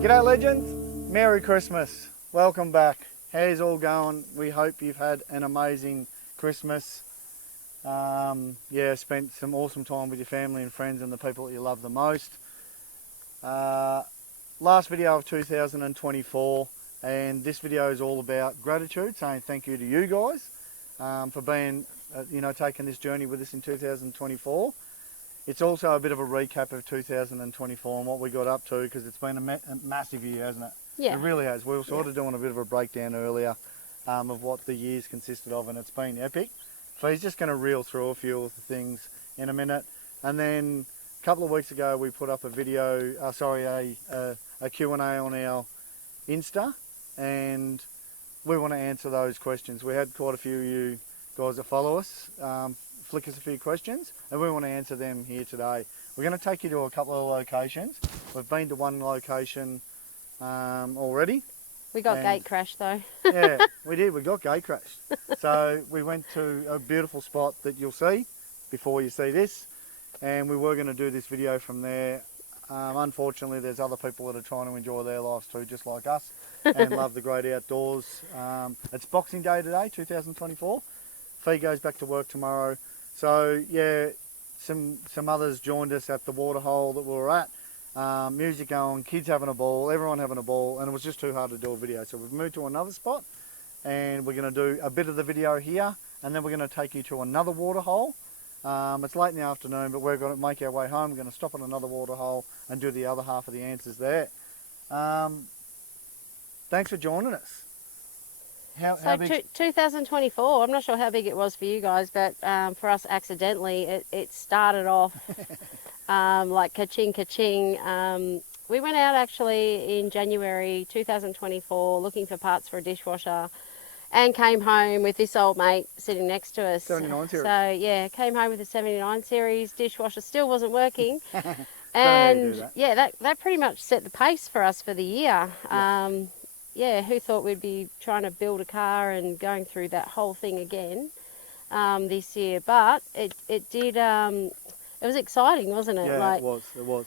G'day legends, Merry Christmas, welcome back. How's all going? We hope you've had an amazing Christmas. Spent some awesome time with your family and friends and the people that you love the most. Last video of 2024, and this video is all about gratitude, saying thank you to you guys for being, taking this journey with us in 2024. It's also a bit of a recap of 2024 and what we got up to, because it's been a massive year, hasn't it? Yeah. It really has. We were sort of doing a bit of a breakdown earlier of what the year's consisted of, and it's been epic. So he's just going to reel through a few of the things in a minute. And then a couple of weeks ago we put up a video, a Q&A on our Insta, and we want to answer those questions. We had quite a few of you guys that follow us flick us a few questions, and we want to answer them here today. We're going to take you to a couple of locations. We've been to one location already. We got gate crashed though. Yeah, we did. We got gate crashed. So we went to a beautiful spot that you'll see before you see this, and we were going to do this video from there. Unfortunately, there's other people that are trying to enjoy their lives too, just like us, and love the great outdoors. It's Boxing Day today, 2024. Fee goes back to work tomorrow. So yeah, some others joined us at the waterhole that we were at. Music going, kids having a ball, everyone having a ball, and it was just too hard to do a video. So we've moved to another spot, and we're going to do a bit of the video here, and then we're going to take you to another waterhole. It's late in the afternoon, but we're going to make our way home. We're going to stop at another waterhole and do the other half of the answers there. Thanks for joining us. How big? 2024, I'm not sure how big it was for you guys, but for us accidentally, it started off like ka-ching, ka-ching. We went out actually in January 2024 looking for parts for a dishwasher, and came home with this old mate sitting next to us. 79 series. So yeah, came home with a 79 series, dishwasher still wasn't working. And yeah, that pretty much set the pace for us for the year. Yeah, who thought we'd be trying to build a car and going through that whole thing again this year? But it did, it was exciting, wasn't it? Yeah, it was.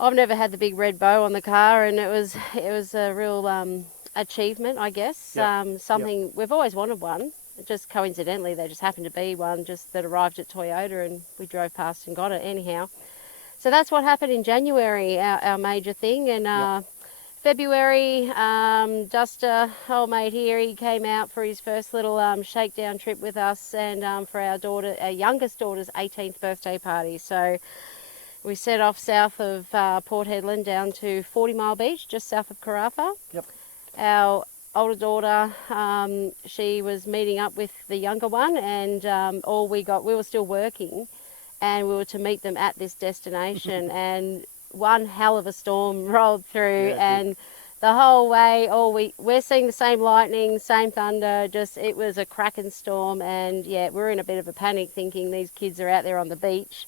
I've never had the big red bow on the car, and it was a real achievement, I guess. Something we've always wanted one. Just coincidentally, there just happened to be one just that arrived at Toyota, and we drove past and got it anyhow. So that's what happened in January, our major thing, and February, Duster, old mate here, he came out for his first little shakedown trip with us, and for our youngest daughter's 18th birthday party. So we set off south of Port Hedland down to 40 Mile Beach, just south of Carafa. Yep. Our older daughter, she was meeting up with the younger one, and we were still working, and we were to meet them at this destination. And one hell of a storm rolled through, and the whole way, we're seeing the same lightning, same thunder, it was a cracking storm. And yeah, we're in a bit of a panic thinking these kids are out there on the beach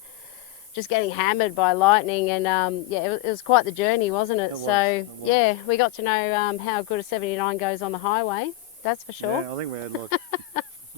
just getting hammered by lightning, and it was quite the journey, wasn't it? It was. Yeah, we got to know how good a 79 goes on the highway, that's for sure. Yeah, I think we had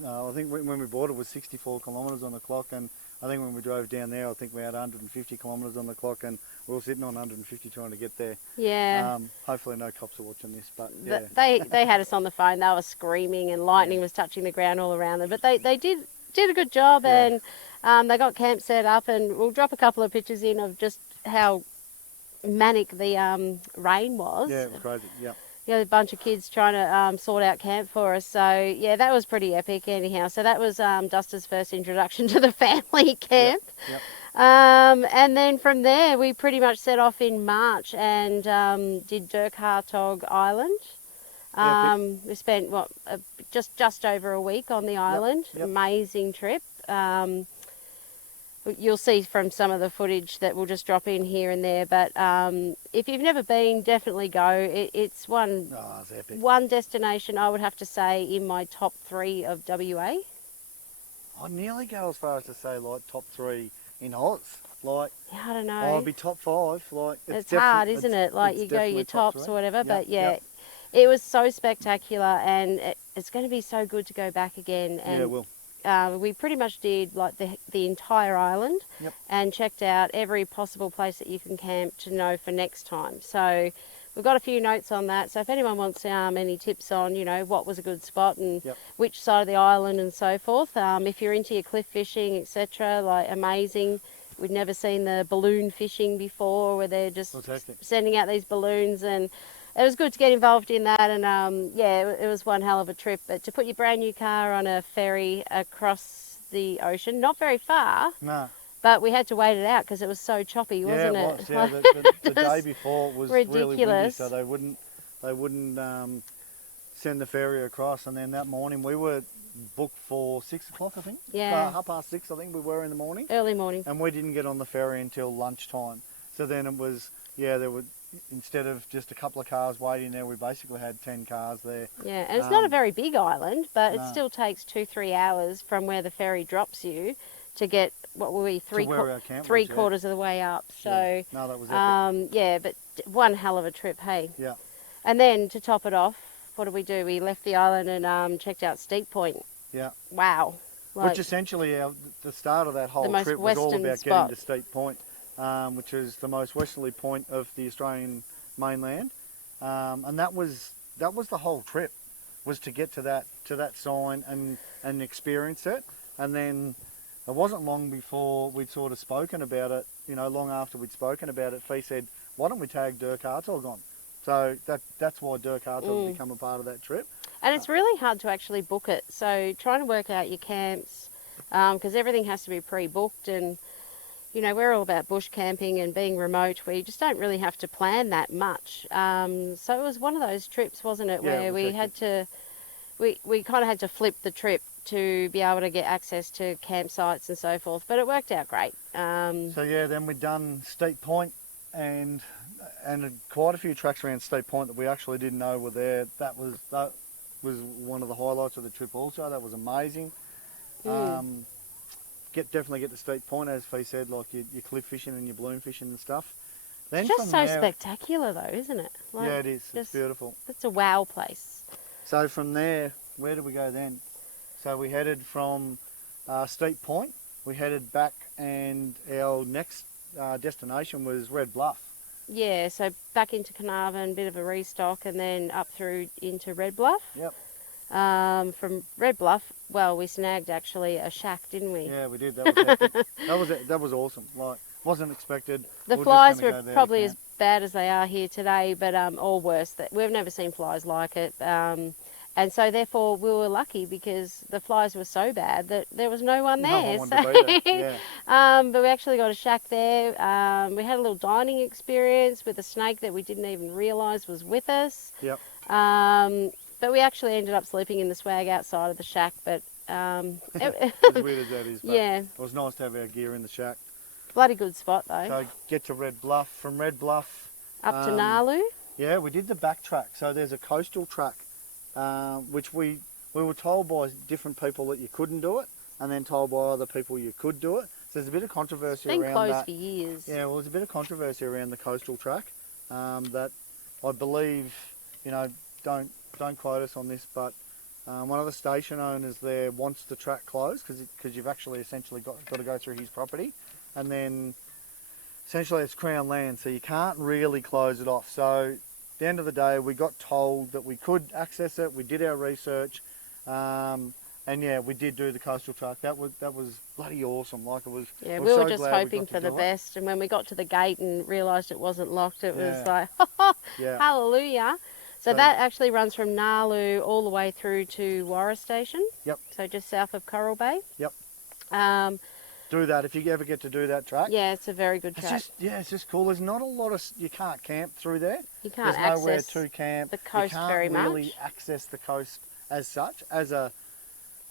I think when we bought it was 64 kilometres on the clock, and I think when we drove down there, I think we had 150 kilometres on the clock, and we were sitting on 150 trying to get there. Yeah. Hopefully no cops are watching this, but yeah. They had us on the phone. They were screaming, and lightning was touching the ground all around them. But they did a good job, and they got camp set up, and we'll drop a couple of pictures in of just how manic the rain was. Yeah, it was crazy. Yeah. A bunch of kids trying to sort out camp for us. So yeah, that was pretty epic anyhow. So that was Duster's first introduction to the family camp. Yep. And then from there we pretty much set off in March and did Dirk Hartog Island. We spent just over a week on the island. Yep. Amazing trip. You'll see from some of the footage that we'll just drop in here and there, but if you've never been, definitely go. It's epic. One destination I would have to say in my top 3 of WA. I'd nearly go as far as to say like top 3 in Oz. Like, I don't know. I'd be top 5. Like, it's hard, isn't it? Like, you go your tops or whatever, but yeah. It was so spectacular, and it's going to be so good to go back again. And yeah, it will. We pretty much did like the entire island, and checked out every possible place that you can camp to know for next time. So we've got a few notes on that. So if anyone wants any tips on, you know, what was a good spot and which side of the island and so forth, if you're into your cliff fishing, etc., like amazing. We'd never seen the balloon fishing before, where they're just sending out these balloons, and it was good to get involved in that. And yeah, it was one hell of a trip. But to put your brand new car on a ferry across the ocean, not very far. No. But we had to wait it out because it was so choppy, wasn't it? Yeah, it was. Yeah, the day before it was ridiculous. Really windy, so they wouldn't send the ferry across. And then that morning we were booked for 6 o'clock, I think. Yeah. 6:30, I think we were in the morning. Early morning. And we didn't get on the ferry until lunchtime. So then it was, there were, instead of just a couple of cars waiting there, we basically had 10 cars there. Yeah, and it's not a very big island, but it still takes 2-3 hours from where the ferry drops you to get, what were we, three quarters of the way up. So, no, that was epic. yeah, but one hell of a trip, hey? Yeah. And then to top it off, what did we do? We left the island and checked out Steep Point. Yeah. Wow. Which essentially, the start of that whole trip was all about getting to Steep Point, which is the most westerly point of the Australian mainland. And that was the whole trip, was to get to that sign and experience it. And then it wasn't long before we'd sort of spoken about it, you know, long after we'd spoken about it, Fee said, why don't we tag Dirk Hartog on? So that's why Dirk Hartog become a part of that trip. And it's really hard to actually book it. So trying to work out your camps, because everything has to be pre-booked, and, you know, we're all about bush camping and being remote where you just don't really have to plan that much. So it was one of those trips, wasn't it, where we had to, we kind of had to flip the trip to be able to get access to campsites and so forth, but it worked out great. So yeah, then we'd done Steep Point and quite a few tracks around Steep Point that we actually didn't know were there. That was one of the highlights of the trip also. That was amazing. Definitely get to Steep Point, as Fee said, like your cliff fishing and your balloon fishing and stuff. Then it's just so spectacular though, isn't it? Like, yeah, it is. It's beautiful. It's a wow place. So from there, where did we go then? So we headed from Steep Point, we headed back, and our next destination was Red Bluff. Yeah, so back into Carnarvon, bit of a restock, and then up through into Red Bluff. Yep. From Red Bluff, well, we snagged actually a shack, didn't we? Yeah, we did. That was epic. That was awesome. Like, wasn't expected. The flies were probably as bad as they are here today, but or worse. We've never seen flies like it. And so therefore we were lucky because the flies were so bad that there was no one there. But we actually got a shack there. We had a little dining experience with a snake that we didn't even realise was with us. Yep. But we actually ended up sleeping in the swag outside of the shack. But as weird as that is, but yeah, it was nice to have our gear in the shack. Bloody good spot though. So get to Red Bluff. From Red Bluff up to Nalu. Yeah, we did the back track. So there's a coastal track. Which we were told by different people that you couldn't do it, and then told by other people you could do it. So there's a bit of controversy around that. It's been closed for years. Yeah, well, there's a bit of controversy around the coastal track that I believe, you know, don't quote us on this, but one of the station owners there wants the track closed because you've actually essentially got to go through his property, and then essentially it's Crown land, so you can't really close it off. So at the end of the day, we got told that we could access it. We did our research, and yeah, we did do the coastal track. That was bloody awesome. Like, it was. Yeah, we were just hoping for the best, and when we got to the gate and realised it wasn't locked, it was like, hallelujah. So that actually runs from Nalu all the way through to Warra Station. Yep. So just south of Coral Bay. Yep. Do that if you ever get to do that track. Yeah, it's a very good track. It's just cool. There's not a lot of, you can't camp through there. You can't There's nowhere access to camp. the coast very much. You can't really access the coast as such. As a,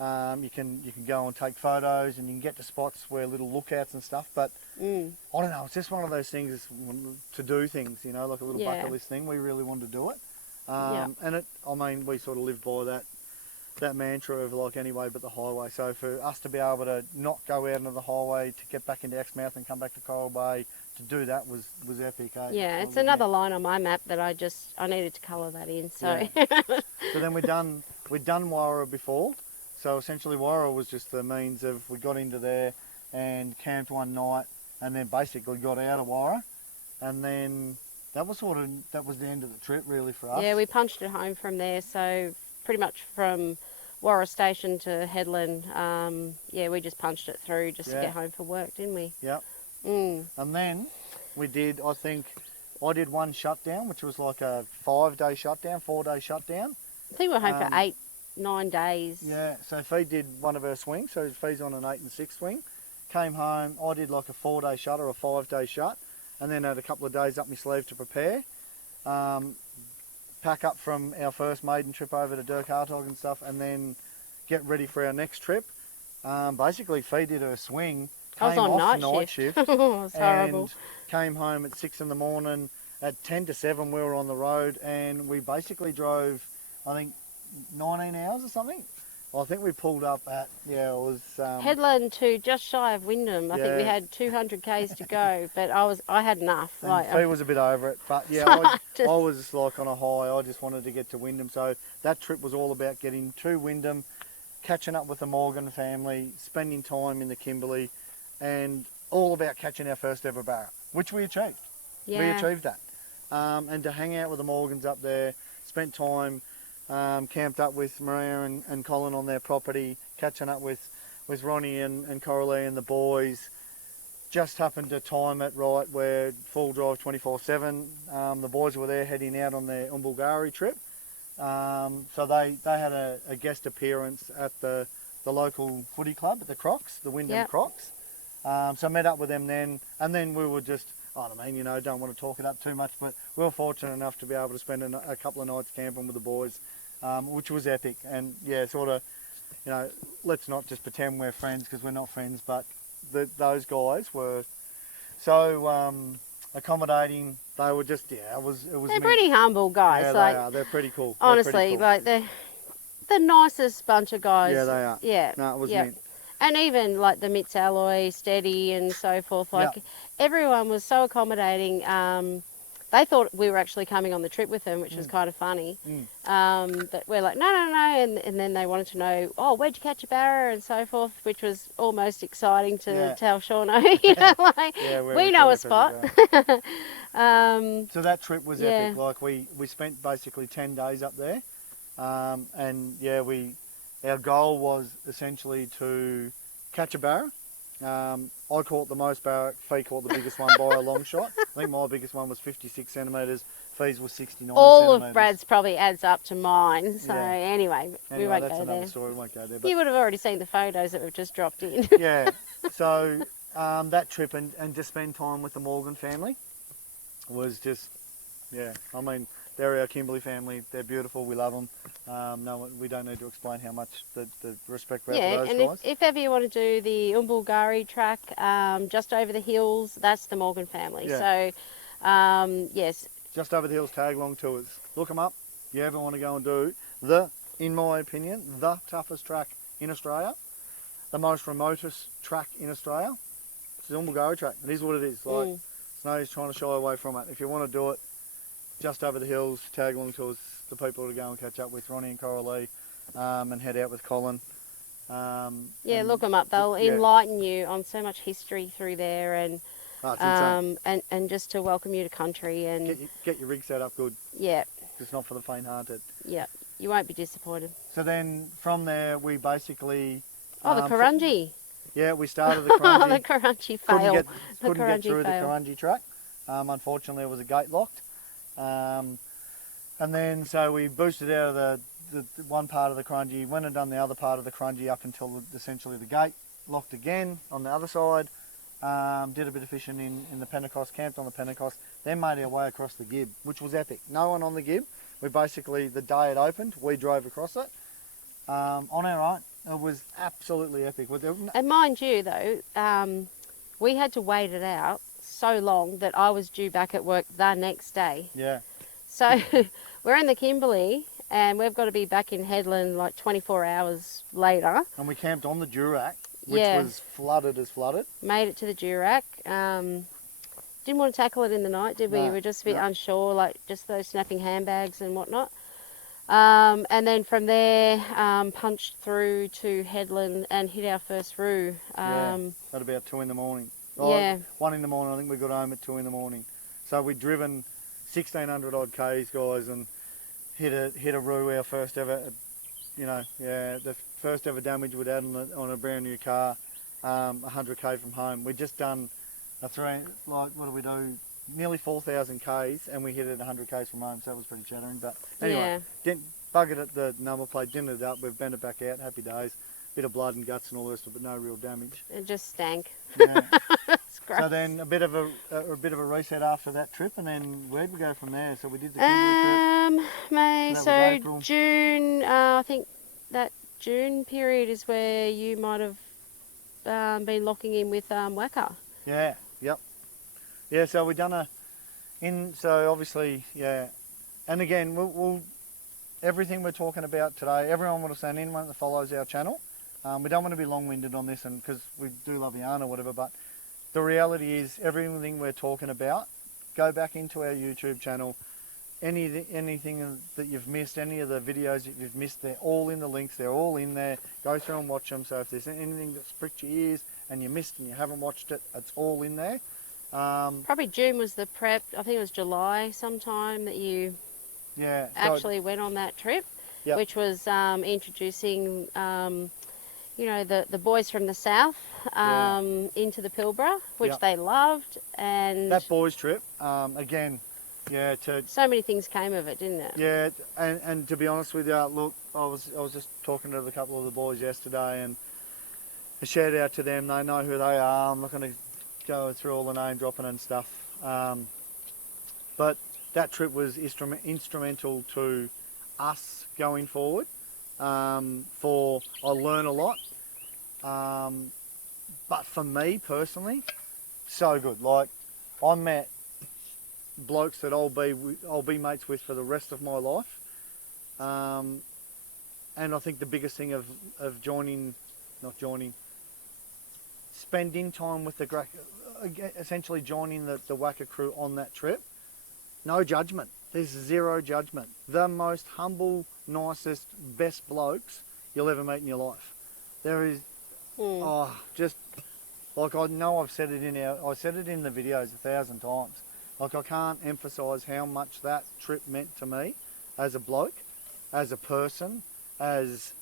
you can go and take photos, and you can get to spots where little lookouts and stuff. But I don't know. It's just one of those things to do things. You know, like a little bucket list thing. We really wanted to do it, and I mean, we sort of live by that mantra of like anyway but the highway. So for us to be able to not go out into the highway to get back into Exmouth and come back to Coral Bay to do that was epic. Eh? Yeah, it's another line on my map that I needed to colour that in. So so then we'd done Warra before. So essentially Warra was just the means of, we got into there and camped one night and then basically got out of Warra, and then that was the end of the trip really for us. Yeah, we punched it home from there. So pretty much from Warra Station to Headland, yeah, we just punched it through just to get home for work, didn't we? Yep. Mm. And then we did, I did one shutdown, which was like a 5-day shutdown, 4-day shutdown. I think we were home for 8-9 days. Yeah, so Fee did one of her swings, so Fee's on an 8 and 6 swing. Came home, I did like a 4-day shut or a 5-day shut, and then had a couple of days up my sleeve to prepare. Pack up from our first maiden trip over to Dirk, Hartog and stuff, and then get ready for our next trip. Basically, Fee did her swing, I was came on off night shift, it was horrible. and came home at 6 in the morning. At 10 to 7 we were on the road, and we basically drove, I think, 19 hours or something. I think we pulled up at, it was... Headland to just shy of Wyndham. I think we had 200 k's to go, but I had enough. And Fee was a bit over it, but yeah, I was like on a high. I just wanted to get to Wyndham, so that trip was all about getting to Wyndham, catching up with the Morgan family, spending time in the Kimberley, and all about catching our first ever barra, which we achieved. Yeah. We achieved that. And to hang out with the Morgans up there, spent time, camped up with Maria and Colin on their property, catching up with Ronnie and Coralie and the boys. Just happened to time it right where full drive 24/7. The boys were there heading out on their Umbulgari trip. So they had a guest appearance at the local footy club at the Crocs, the Wyndham Crocs. So met up with them then, and then we were just, don't want to talk it up too much, but we were fortunate enough to be able to spend a couple of nights camping with the boys, which was epic. And yeah, sort of, let's not just pretend we're friends, because we're not friends, but those guys were so accommodating. They were just, it was. They're pretty humble guys. Yeah, like, they are. They're pretty cool. Honestly, pretty cool. like they're the nicest bunch of guys. Yeah, they are. Yeah. No, it was mint. And even like the Mitts Alloy, Steady and so forth, like everyone was so accommodating. They thought we were actually coming on the trip with them, which was kind of funny. But we're like, no. And then they wanted to know, where'd you catch a barra and so forth, which was almost exciting to tell Shauno, we know a spot. So that trip was epic. Like we spent basically 10 days up there. Our goal was essentially to catch a barra. I caught the most barra, Fee caught the biggest one by a long shot. I think my biggest one was 56 centimetres, Fee's was 69 All centimetres. of Brad's probably adds up to mine, so anyway, we won't that's go another there. Story. We won't go there. But You would have already seen the photos that we've just dropped in. yeah, so that trip and to spend time with the Morgan family was just, they're our Kimberley family. They're beautiful. We love them. We don't need to explain how much the respect we have for those guys. If ever you want to do the Umbulgari track, just over the hills, that's the Morgan family. Yeah. So, yes. Just over the hills, tag long tours. Look them up. You ever want to go and do in my opinion, the toughest track in Australia, the most remotest track in Australia. It's the Umbulgari track. It is what it is. Like, Snow's trying to shy away from it. If you want to do it, just over the hills, tag along tours, the people to go and catch up with, Ronnie and Coralie, and head out with Colin. Look them up. They'll enlighten you on so much history through there, and just to welcome you to country and get your rig set up good. Yeah. It's not for the faint-hearted. Yeah, you won't be disappointed. So then from there we basically. The Kurungi. We started the Kurungi. The Kurungi fail. Couldn't get through the Kurungi track. Unfortunately, it was a gate locked. And then so we boosted out of the one part of the Kurungi, went and done the other part of the Kurungi up until essentially the gate locked again on the other side. Did a bit of fishing in the Pentecost, camped on the Pentecost, then made our way across the Gib, which was epic. No one on the Gib. We basically, the day it opened, we drove across it on our own. It was absolutely epic. And mind you though, we had to wait it out so long that I was due back at work the next day. Yeah. So we're in the Kimberley and we've got to be back in Headland like 24 hours later. And we camped on the Durack, which was flooded as flooded. Made it to the Durack. Didn't want to tackle it in the night, did we? We were just a bit unsure, like just those snapping handbags and whatnot. And then from there, punched through to Headland and hit our first roo. At about 2 in the morning. 1 in the morning, I think we got home at 2 in the morning. So we'd driven 1600 odd Ks, guys, and hit a roo, our first ever, the first ever damage we'd had on a brand new car, 100k from home. We'd just done what do we do? Nearly 4,000 Ks, and we hit it 100 Ks from home, so that was pretty chattering. But anyway, buggered at the number plate, dinted it up, we've bent it back out, happy days. Bit of blood and guts and all the rest of it, but no real damage. It just stank. Yeah. It's gross. So then a bit of a reset after that trip, and then where'd we go from there? So we did the Kimberley trip. May, so June, I think that June period is where you might have been locking in with Wacker. Yeah, yep. Yeah, so we've done so obviously, yeah. And again, we'll everything we're talking about today, everyone would have seen, anyone that follows our channel, we don't want to be long-winded on this, and because we do love yarn or whatever, but the reality is everything we're talking about, go back into our YouTube channel. Anything that you've missed, any of the videos that you've missed, they're all in the links, they're all in there. Go through and watch them. So if there's anything that's pricked your ears and you missed and you haven't watched it, it's all in there. Probably June was the prep. I think it was July sometime that you actually went on that trip, which was introducing the boys from the south into the Pilbara, which they loved. And that boys trip, again, so many things came of it, didn't it? Yeah, and to be honest with you, look, I was just talking to a couple of the boys yesterday, and a shout out to them. They know who they are. I'm not going to go through all the name dropping and stuff, but that trip was instrumental to us going forward. I learn a lot, but for me personally, so good. Like, I met blokes that I'll be mates with for the rest of my life, and I think the biggest thing of spending time with essentially joining the Wacker crew on that trip. No judgment. There's zero judgment. The most humble, nicest, best blokes you'll ever meet in your life. There is, just like, I know I said it in the videos 1,000 times. Like, I can't emphasise how much that trip meant to me as a bloke, as a person, as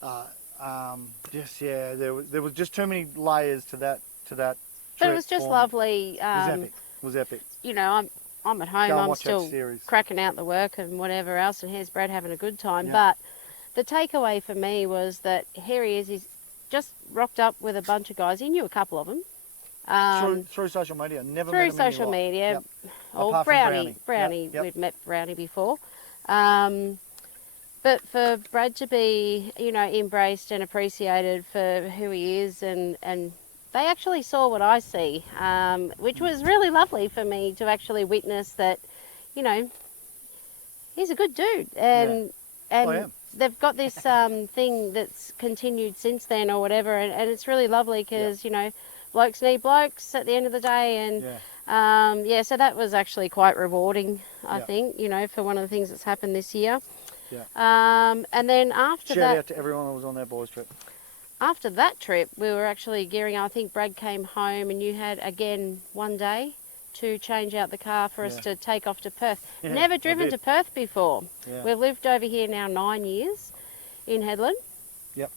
there was just too many layers to that trip. But it was just lovely. It was epic. You know, I'm at home. I'm still cracking out the work and whatever else, and here's Brad having a good time. Yeah. But the takeaway for me was that here he is. He's just rocked up with a bunch of guys. He knew a couple of them. Through social media, through social media. Yep. Or Brownie. Yep. We'd met Brownie before. But for Brad to be, embraced and appreciated for who he is, and they actually saw what I see, which was really lovely for me to actually witness that, he's a good dude, and they've got this thing that's continued since then or whatever, and it's really lovely because blokes need blokes at the end of the day, and so that was actually quite rewarding, I think, for one of the things that's happened this year. And then after Shout out to everyone that was on that boys trip. After that trip, we were actually gearing up. I think Brad came home and you had, again, one day to change out the car for us to take off to Perth. Yeah, never driven to Perth before. Yeah. We've lived over here now 9 years in Headland. Yep.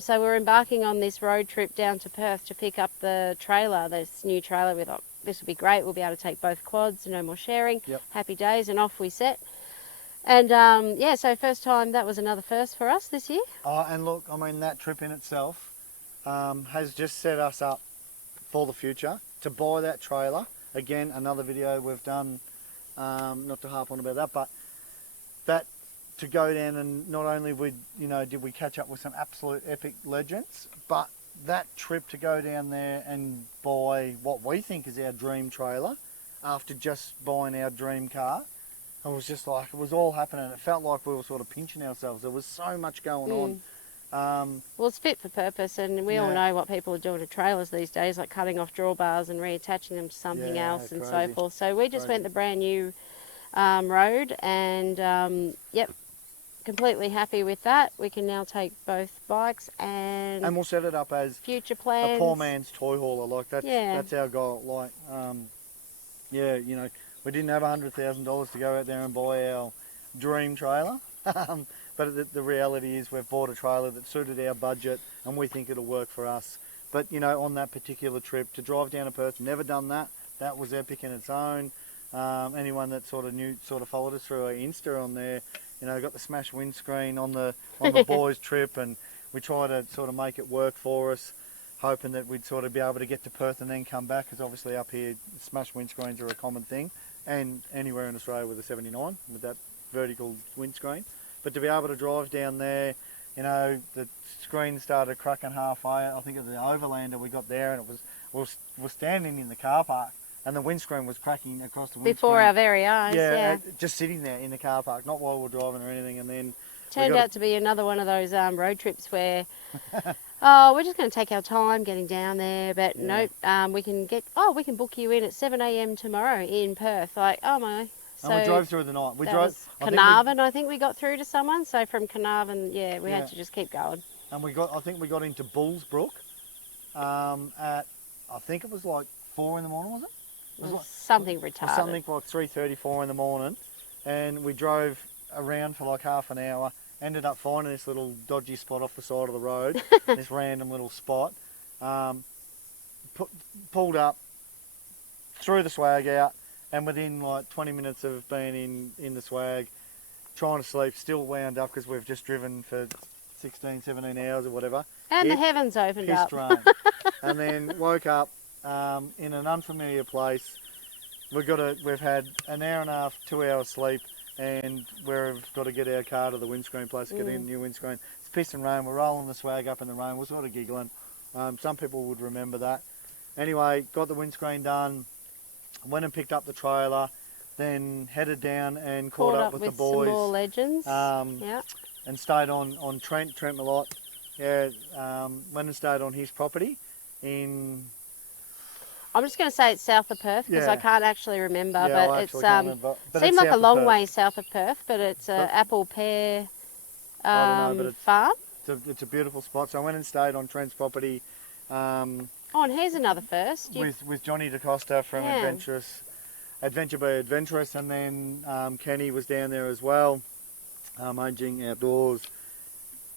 So we're embarking on this road trip down to Perth to pick up the trailer, this new trailer. We thought, this will be great. We'll be able to take both quads, no more sharing. Yep. Happy days, and off we set. And so first time, that was another first for us this year. Oh, and look, I mean, that trip in itself has just set us up for the future to buy that trailer. Again, another video we've done, not to harp on about that, but that to go down and not only did we catch up with some absolute epic legends, but that trip to go down there and buy what we think is our dream trailer after just buying our dream car. It was just like, it was all happening. It felt like we were sort of pinching ourselves. There was so much going on. Well, it's fit for purpose, and we all know what people are doing to trailers these days, like cutting off drawbars and reattaching them to something else and so forth. So we just went the brand new road, and completely happy with that. We can now take both bikes, and we'll set it up as future plans. A poor man's toy hauler. Like that's our goal. Like, We didn't have $100,000 to go out there and buy our dream trailer. But the reality is we've bought a trailer that suited our budget and we think it'll work for us. But, you know, on that particular trip, to drive down to Perth, never done that. That was epic in its own. Anyone that sort of followed us through our Insta on there, you know, got the smashed windscreen on the boys' trip, and we try to sort of make it work for us, hoping that we'd sort of be able to get to Perth and then come back, because obviously up here, smashed windscreens are a common thing, and anywhere in Australia with a 79, with that vertical windscreen. But to be able to drive down there, you know, the screen started cracking halfway. I think of the Overlander, we got there and we were standing in the car park and the windscreen was cracking across the windscreen. Before our very eyes, yeah. Just sitting there in the car park, not while we're driving or anything. And then turned out to be another one of those road trips where, oh, we're just going to take our time getting down there, but nope, we can book you in at 7 a.m. tomorrow in Perth. Like, oh my. So and we drove through the night. We drove Carnarvon, I think we got through to someone. So from Carnarvon, we had to just keep going. And I think we got into Bullsbrook at, I think it was like 4 in the morning, was it? It was something retarded. Something like 3:30, 4 in the morning, and we drove around for like half an hour. Ended up finding this little dodgy spot off the side of the road, this random little spot. Pulled up, threw the swag out. And within like 20 minutes of being in the swag, trying to sleep, still wound up because we've just driven for 16, 17 hours or whatever. And the heavens opened up. Rain. And then woke up in an unfamiliar place. We've had an hour and a half, 2 hours sleep, and we've got to get our car to the windscreen place to get in a new windscreen. It's piss and rain. We're rolling the swag up in the rain. We're sort of giggling. Some people would remember that. Anyway, got the windscreen done. Went and picked up the trailer, then headed down and caught up with the boys. Some more legends. And stayed on Trent Malott. Yeah, went and stayed on his property in... I'm just going to say it's south of Perth because I can't actually remember, but it's seemed like a long way south of Perth, but it's an apple pear farm. It's a beautiful spot. So I went and stayed on Trent's property. Oh, and here's another first. With Johnny DaCosta from Adventure by Adventurous, and then Kenny was down there as well, aging outdoors.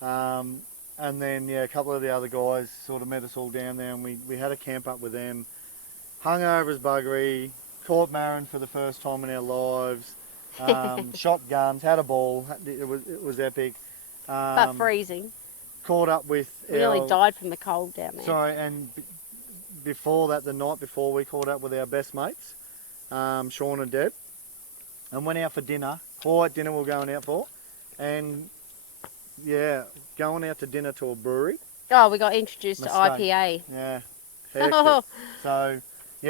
And then, a couple of the other guys sort of met us all down there, and we had a camp up with them. Hung over as buggery, caught Marin for the first time in our lives, shot guns, had a ball. It was epic. But freezing. Caught up with... We nearly died from the cold down there. Sorry, and... Before that, the night before, we caught up with our best mates, Sean and Deb, and went out for dinner. Quiet dinner we were going out for, and going out to dinner to a brewery. Oh, we got introduced to IPA. Yeah, hectic. So we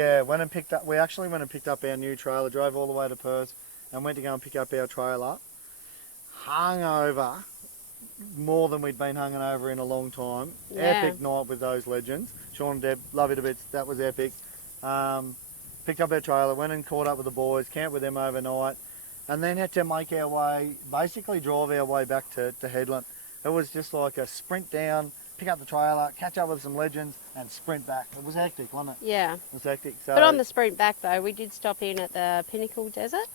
actually went and picked up our new trailer, drove all the way to Perth, and went to go and pick up our trailer. Hungover, more than we'd been hungover in a long time. Epic night with those legends. Sean and Deb, love you to bits, that was epic. Picked up our trailer, went and caught up with the boys, camped with them overnight, and then had to make our way, basically drive our way back to Headland. It was just like a sprint down, pick up the trailer, catch up with some legends, and sprint back. It was hectic, wasn't it? Yeah. It was hectic. So, but on the sprint back though, we did stop in at the Pinnacle Desert.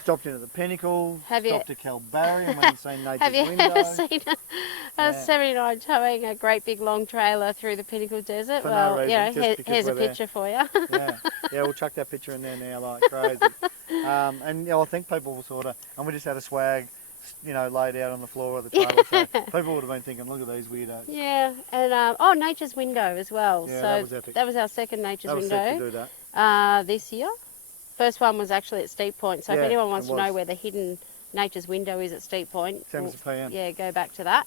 Stopped in at the Pinnacle, stopped at Kalbarri and went and seen Nature's Window. Have you ever seen a 79 towing a great big long trailer through the Pinnacle Desert? For no reason, here's a picture for you. We'll chuck that picture in there now like crazy. And I think people will sort of, and we just had a swag, laid out on the floor of the trailer, so people would have been thinking, look at these weirdos. Yeah, and Nature's Window as well. Yeah, so that was epic. That was our second Nature's Window. That was sick to do that. This year. First one was actually at Steep Point, so if anyone wants to know where the hidden Nature's Window is at Steep Point, 7 p.m. Yeah, go back to that.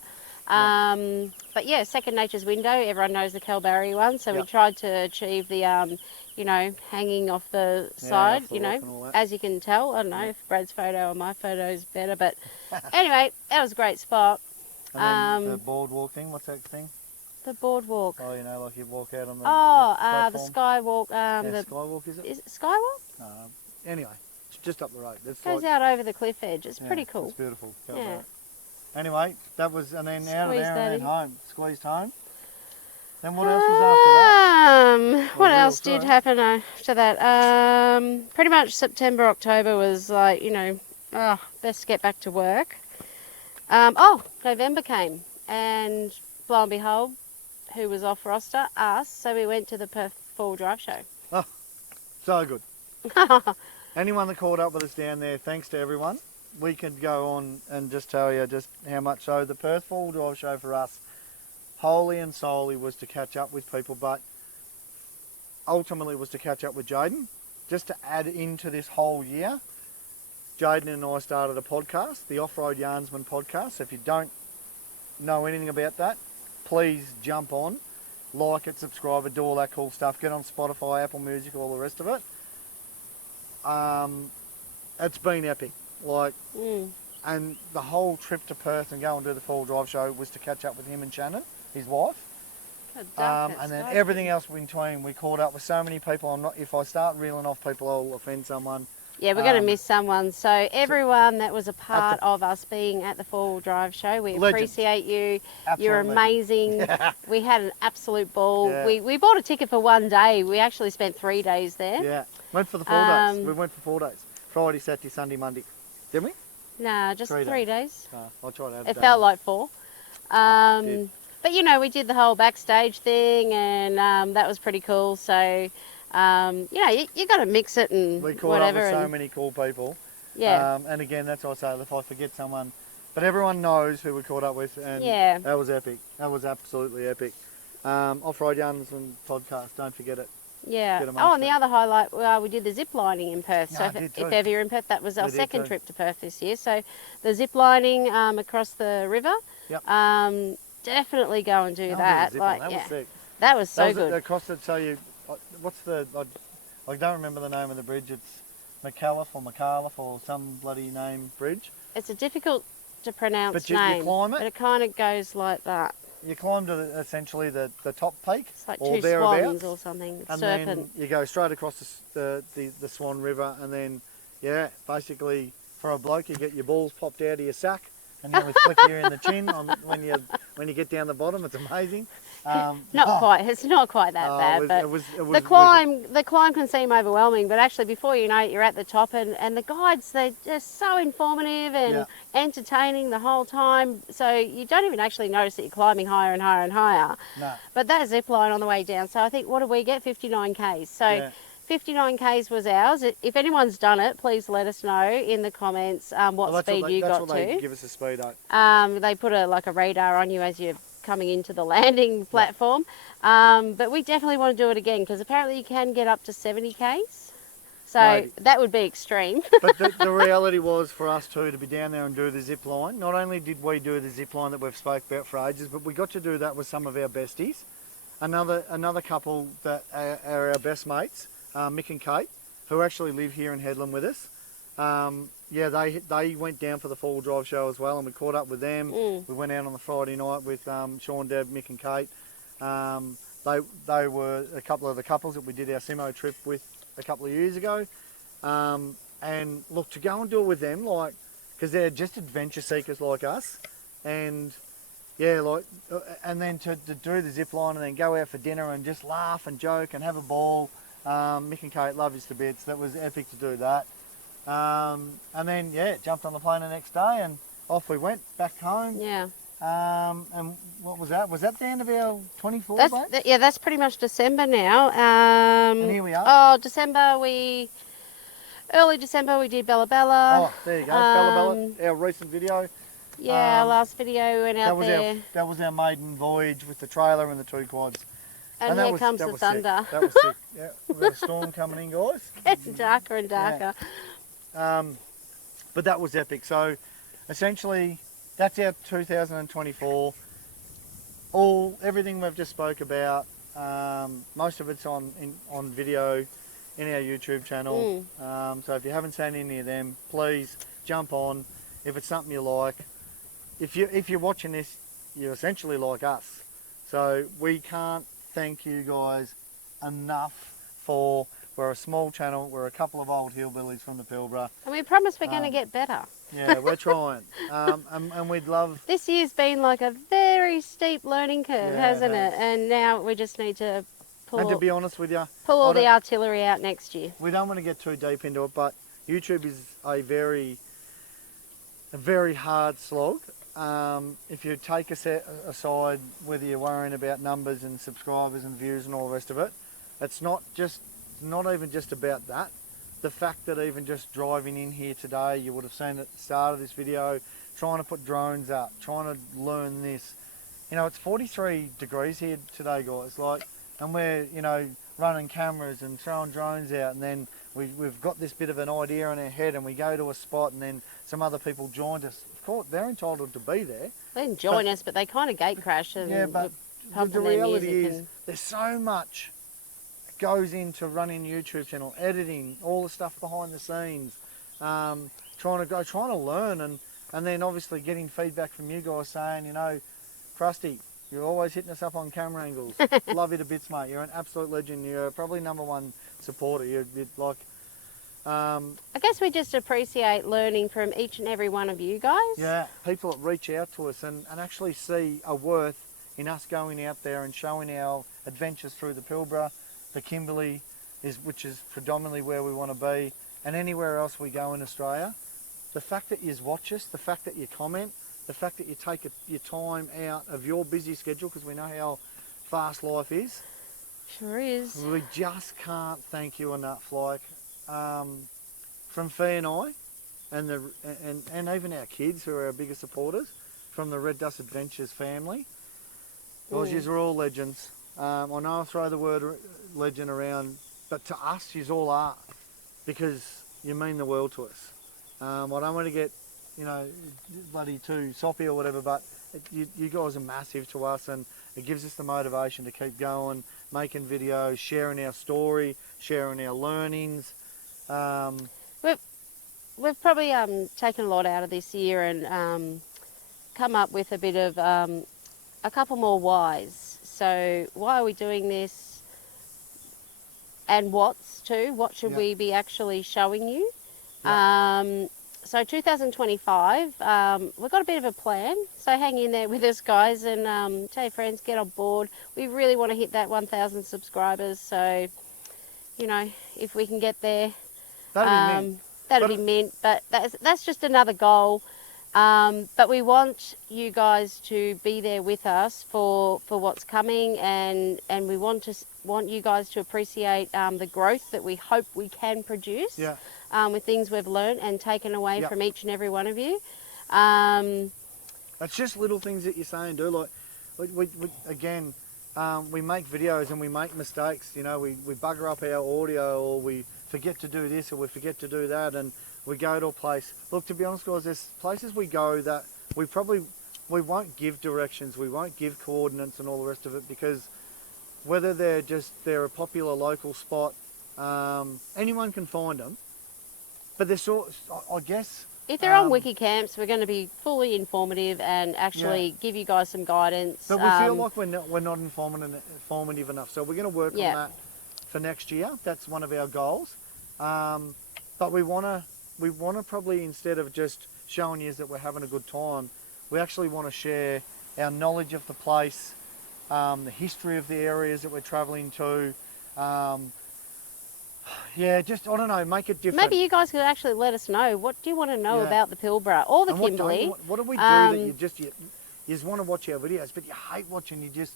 But second Nature's Window, everyone knows the Kalbarri one, so we tried to achieve the, hanging off the side, as you can tell. I don't know if Brad's photo or my photo is better, but anyway, that was a great spot. And then the boardwalk thing, what's that thing? The boardwalk. Oh, like you walk out on the the skywalk. The skywalk, is it? Is it skywalk? Anyway, it's just up the road. It goes out over the cliff edge. It's pretty cool. It's beautiful. Anyway, that was, and then out of there and then home. Squeezed home. Then what else was after that? What real else did train. happen after that? Pretty much September, October was like, best to get back to work. November came, and lo and behold, who was off roster? Us. So we went to the Perth Fall Drive Show. Oh, so good. Anyone that caught up with us down there, thanks to everyone. We could go on and just tell you just how much so. The Perth Fall Drive Show for us, wholly and solely, was to catch up with people, but ultimately was to catch up with Jaden, just to add into this whole year. Jaden and I started a podcast, the Off-Road Yarnsman podcast. So if you don't know anything about that, please jump on, like it, subscribe it, do all that cool stuff. Get on Spotify, Apple Music, all the rest of it. It's been epic. And the whole trip to Perth and go and do the Fall Drive Show was to catch up with him and Shannon, his wife. And then everything else in between, we caught up with so many people. If I start reeling off people, I'll offend someone. Yeah, we're going to miss someone. So everyone that was a part of us being at the Fall Drive Show, we appreciate you. Absolute You're amazing. Yeah. We had an absolute ball. Yeah. We bought a ticket for one day. We actually spent 3 days there. Yeah, went for the 4 days. We went for 4 days. Friday, Saturday, Sunday, Monday. Didn't we? Nah, just 3 days. I'll try to have it felt like 4. But we did the whole backstage thing, and that was pretty cool. So, you got to mix it and we caught whatever. up with so many cool people. Yeah. And again, that's what I say, if I forget someone. But everyone knows who we caught up with, and that was epic. That was absolutely epic. Off-Road Yarnsman podcast, don't forget it. Yeah. Oh, and the other highlight, we did the zip lining in Perth. So if ever you're in Perth, that was our second trip to Perth this year. So the zip lining across the river. Yep. Definitely go and do that. That was sick. That was so good. Across it, so I don't remember the name of the bridge. It's McAuliffe or some bloody name bridge. It's a difficult to pronounce but name. You climb it. But it kind of goes like that. You climb to essentially the top peak. It's like or 2 swans or something. And serpent. then you go straight across the Swan River, and then basically for a bloke you get your balls popped out of your sack and nearly flick you in the chin when you get down the bottom. It's amazing. Quite. It's not quite that bad, but the climb can seem overwhelming. But actually, before you know it, you're at the top, and the guides, they're just so informative and entertaining the whole time. So you don't even actually notice that you're climbing higher and higher and higher. No. But that zip line on the way down. So I think, what did we get? 59 k's. So 59 k's was ours. If anyone's done it, please let us know in the comments what speed you got to. That's what they give us a speed up. They put a radar on you as you're coming into the landing platform. But we definitely want to do it again, because apparently you can get up to 70 k's. So that would be extreme. But the reality was for us too to be down there and do the zip line. Not only did we do the zip line that we've spoke about for ages, but we got to do that with some of our besties. Another couple that are our best mates, Mick and Kate, who actually live here in Headland with us. They went down for the Fall Drive Show as well, and we caught up with them. We went out on the Friday night with Sean, Deb, Mick and Kate. They were a couple of the couples that we did our Simo trip with a couple of years ago. And look, to go and do it with them, because they're just adventure seekers like us, and and then to do the zip line and then go out for dinner and just laugh and joke and have a ball. Mick and Kate love us to bits. That was epic to do that. And then jumped on the plane the next day and off we went back home. Yeah. And what was that? Was that the end of our 24? That's pretty much December now. And here we are. Early December we did Bella Bella. Oh, there you go, Bella Bella, our recent video. Yeah, our last video we went out there. That was our maiden voyage with the trailer and the 2 quads. And here comes the thunder. Sick. That was sick. Yeah, we've got a storm coming in, guys. It's darker and darker. Yeah. But that was epic. So essentially, that's our 2024. Everything we've just spoke about, most of it's on video in our YouTube channel. So if you haven't seen any of them, please jump on. If it's something you like, if you're watching this, you're essentially like us. So we can't thank you guys enough for. We're a small channel. We're a couple of old hillbillies from the Pilbara. And we promise we're going to get better. Yeah, we're trying. And we'd love... This year's been like a very steep learning curve, hasn't it? And now we just need to And to be honest with you, pull all the artillery out next year. We don't want to get too deep into it, but YouTube is a very hard slog. If you take aside whether you're worrying about numbers and subscribers and views and all the rest of it, it's not even just about that. The fact that even just driving in here today, you would have seen at the start of this video, trying to put drones up, trying to learn this. You know, it's 43 degrees here today, guys. Like, and we're, you know, running cameras and throwing drones out, and then we've got this bit of an idea in our head, and we go to a spot, and then some other people joined us. Of course, they're entitled to be there. They can join us, but they kind of gate crash. And yeah, but the reality is there's so much goes into running a YouTube channel, editing, all the stuff behind the scenes, trying to learn, and then obviously getting feedback from you guys saying, you know, Krusty, you're always hitting us up on camera angles. Love you to bits, mate. You're an absolute legend. You're probably #1 supporter. You're like. I guess we just appreciate learning from each and every one of you guys. Yeah, people that reach out to us and actually see a worth in us going out there and showing our adventures through the Pilbara, the Kimberley, which is predominantly where we want to be, and anywhere else we go in Australia. The fact that you watch us, the fact that you comment, the fact that you take your time out of your busy schedule, because we know how fast life is. Sure is. We just can't thank you enough. Like, from Fee and I, and even our kids, who are our biggest supporters, from the Red Dust Adventures family. Guys, you're all legends. I know I throw the word legend around, but to us, you all are, because you mean the world to us. I don't want to get, you know, bloody too soppy or whatever, but you guys are massive to us, and it gives us the motivation to keep going, making videos, sharing our story, sharing our learnings. We've probably taken a lot out of this year and come up with a bit of a couple more whys. So why are we doing this, and what's too? What should we be actually showing you? So 2025, we've got a bit of a plan, so hang in there with us, guys, and tell your friends, get on board. We really want to hit that 1,000 subscribers, so, you know, if we can get there, that'd be mint, but that's just another goal. But we want you guys to be there with us for what's coming, and we want you guys to appreciate the growth that we hope we can produce. Yeah. With things we've learned and taken away from each and every one of you. It's just little things that you're saying, do. Like, we make videos and we make mistakes. You know, we bugger up our audio, or we forget to do this, or we forget to do that, and we go to a place. Look, to be honest, guys, there's places we go that we won't give directions, we won't give coordinates and all the rest of it, because whether they're a popular local spot, anyone can find them. But they're I guess, if they're on wiki camps, we're going to be fully informative and actually give you guys some guidance. But we feel like we're not informative enough, so we're going to work on that for next year. That's one of our goals. But we want to probably, instead of just showing you that we're having a good time, we actually want to share our knowledge of the place, the history of the areas that we're travelling to. Yeah, just, I don't know, make it different. Maybe you guys could actually let us know. What do you want to know about the Pilbara or the Kimberley? What do we do that you just want to watch our videos, but you hate watching? You just,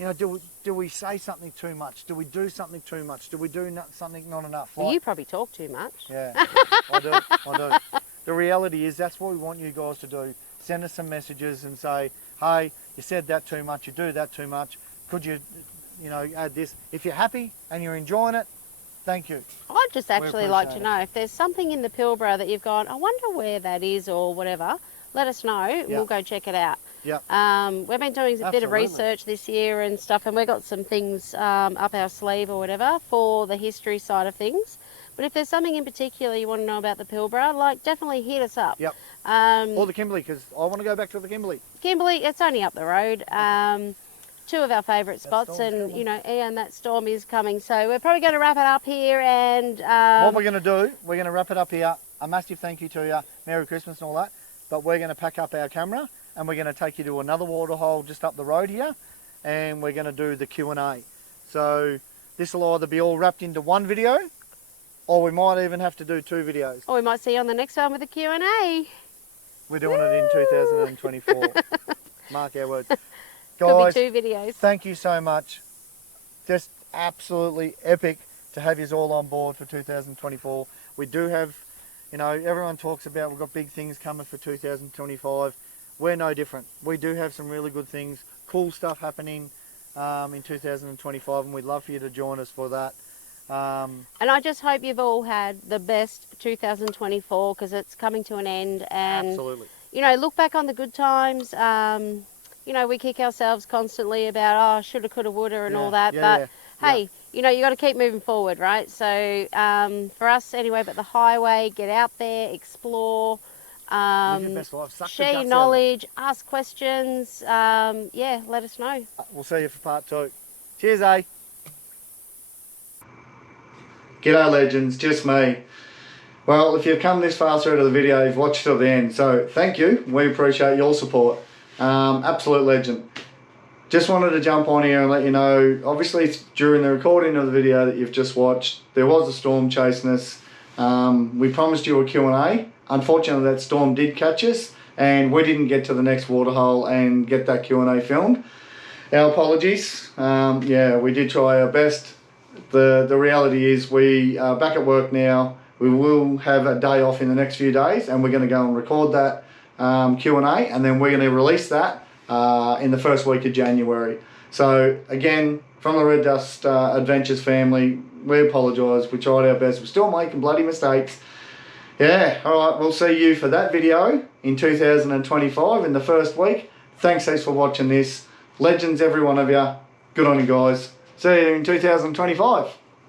you know, do we say something too much? Do we do something too much? Do we do something not enough? Well, you probably talk too much. Yeah, I do. The reality is that's what we want you guys to do. Send us some messages and say, hey, you said that too much, you do that too much. Could you, you know, add this? If you're happy and you're enjoying it, thank you. I'd just actually like to know if there's something in the Pilbara that you've gone, I wonder where that is or whatever. Let us know and we'll go check it out. Yeah. We've been doing a bit of research this year and stuff, and we've got some things up our sleeve or whatever for the history side of things. But if there's something in particular you want to know about the Pilbara, like, definitely hit us up. Yep. Or the Kimberley, because I want to go back to the Kimberley. Kimberley, it's only up the road. Two of our favourite spots, and you know, Ian, that storm is coming, so we're probably going to wrap it up here. And what we're going to do, we're going to wrap it up here. A massive thank you to you, Merry Christmas and all that. But we're going to pack up our camera and we're going to take you to another waterhole just up the road here, and we're going to do the Q&A. So this will either be all wrapped into one video, or we might even have to do 2 videos. Or we might see you on the next one with a Q&A. We're doing it in 2024. Mark our words. Could Guys, be 2 videos. thank you so much. Just absolutely epic to have you all on board for 2024. We do have, you know, everyone talks about we've got big things coming for 2025. We're no different. We do have some really good things, cool stuff happening in 2025, and we'd love for you to join us for that. And I just hope you've all had the best 2024, because it's coming to an end. And Absolutely. you know, look back on the good times. You know, we kick ourselves constantly about, oh, shoulda, coulda, woulda, and all that. But hey, you know, you got to keep moving forward, right? So for us anyway, but the highway, get out there, explore, Live your best life. Suck the share your guts out of it. knowledge, ask questions. Yeah, let us know. We'll see you for part 2. Cheers, eh? G'day legends, just me. Well, if you've come this far through to the video, you've watched till the end, so thank you. We appreciate your support. Absolute legend. Just wanted to jump on here and let you know, obviously during the recording of the video that you've just watched, there was a storm chasing us. We promised you a Q&A. Unfortunately, that storm did catch us, and we didn't get to the next waterhole and get that Q&A filmed. Our apologies. Yeah, we did try our best. The reality is we are back at work now. We will have a day off in the next few days, and we're going to go and record that Q&A, and then we're going to release that in the first week of January. So again, from the Red Dust Adventures family, we apologise. We tried our best. We're still making bloody mistakes. Yeah, alright, we'll see you for that video in 2025 in the first week. Thanks heaps for watching this. Legends, every one of you. Good on you guys. See you in 2025.